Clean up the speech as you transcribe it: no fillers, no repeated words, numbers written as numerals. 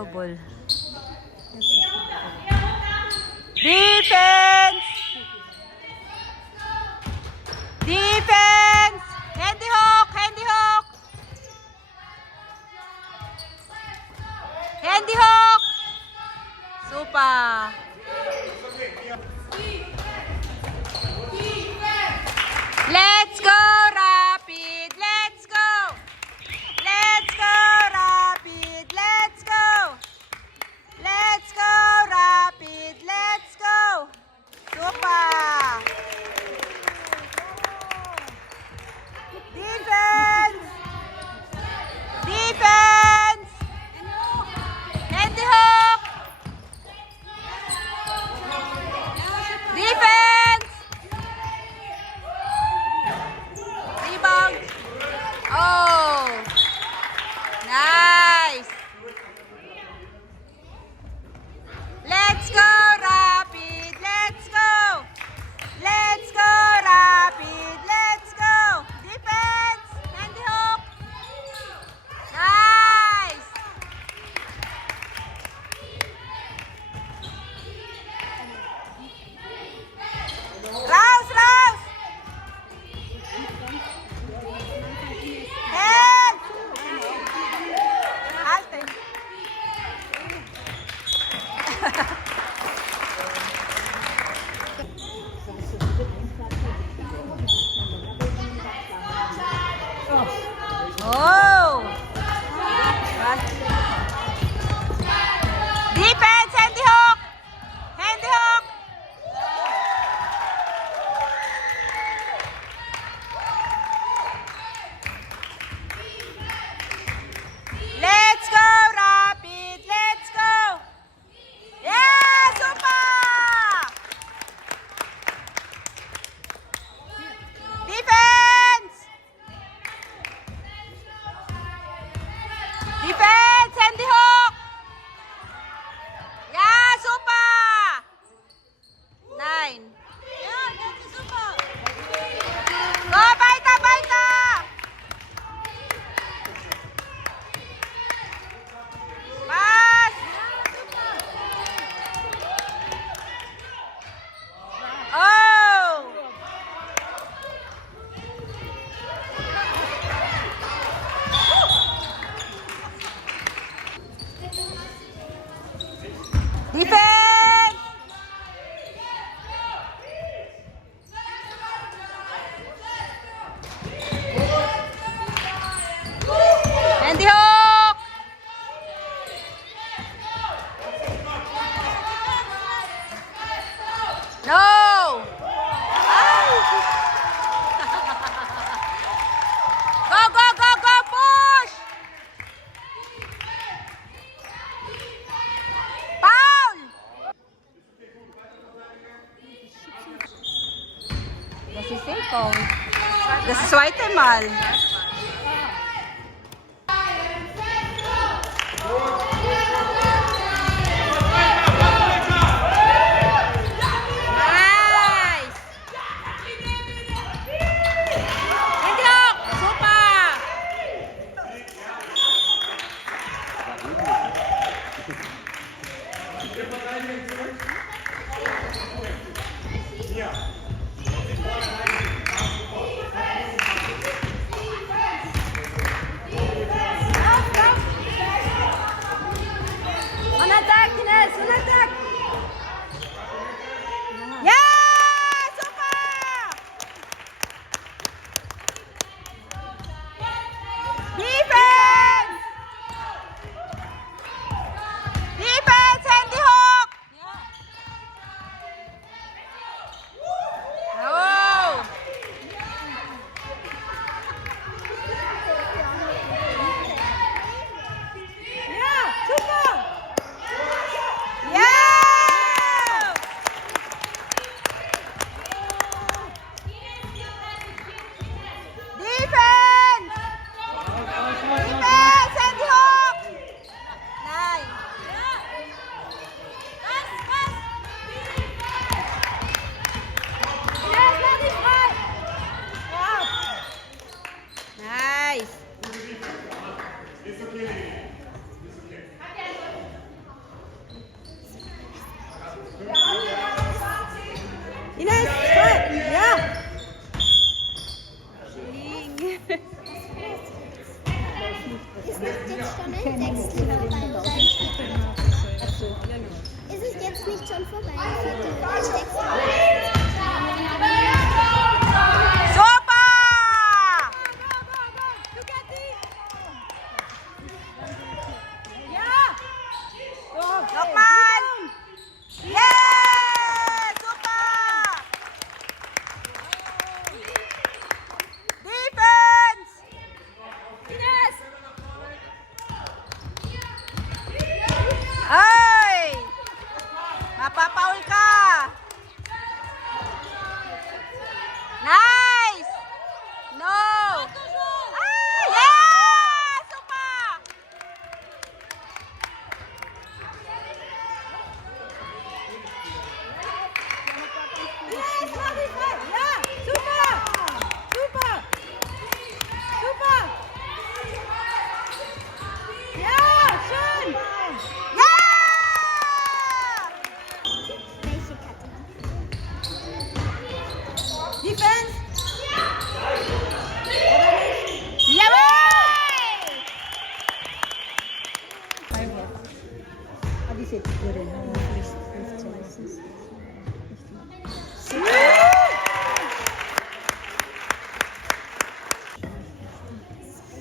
Double. Defense! Defense! Handy hook! Handy hook! Handy hook! Super! Let's go, Rapid! Let's go! Let's go, Rapid! Let's go! Let's go, Rapid! Let's go! Super! Defense! Defense! Handy hook! Defense! Rebound! Oh! Nice! Let's go, Rapid! Let's go! Let's go, Rapid! Let's go! Defense! Handy hook! Nice! Rouse! Rouse! Help! Alte. Oh! Defense! Handy hook! Handy hook! Let's go, Rapid! Let's go! Yeah! Super! Defense! Defense! Handy hook! Yeah! Super! 9. Go! Baita! Baita! Pass! Oh! Defense! Handy hook! No! Go, go, go, go, push! Foul! Das ist Foul. Das zweite Mal. Nice! Handy hook! Super! On attack, Inès! On attack! Yeah! Super! Defense! Defense! Handy hook! Oh! Yeah! Super! Yeah! visit ko rin.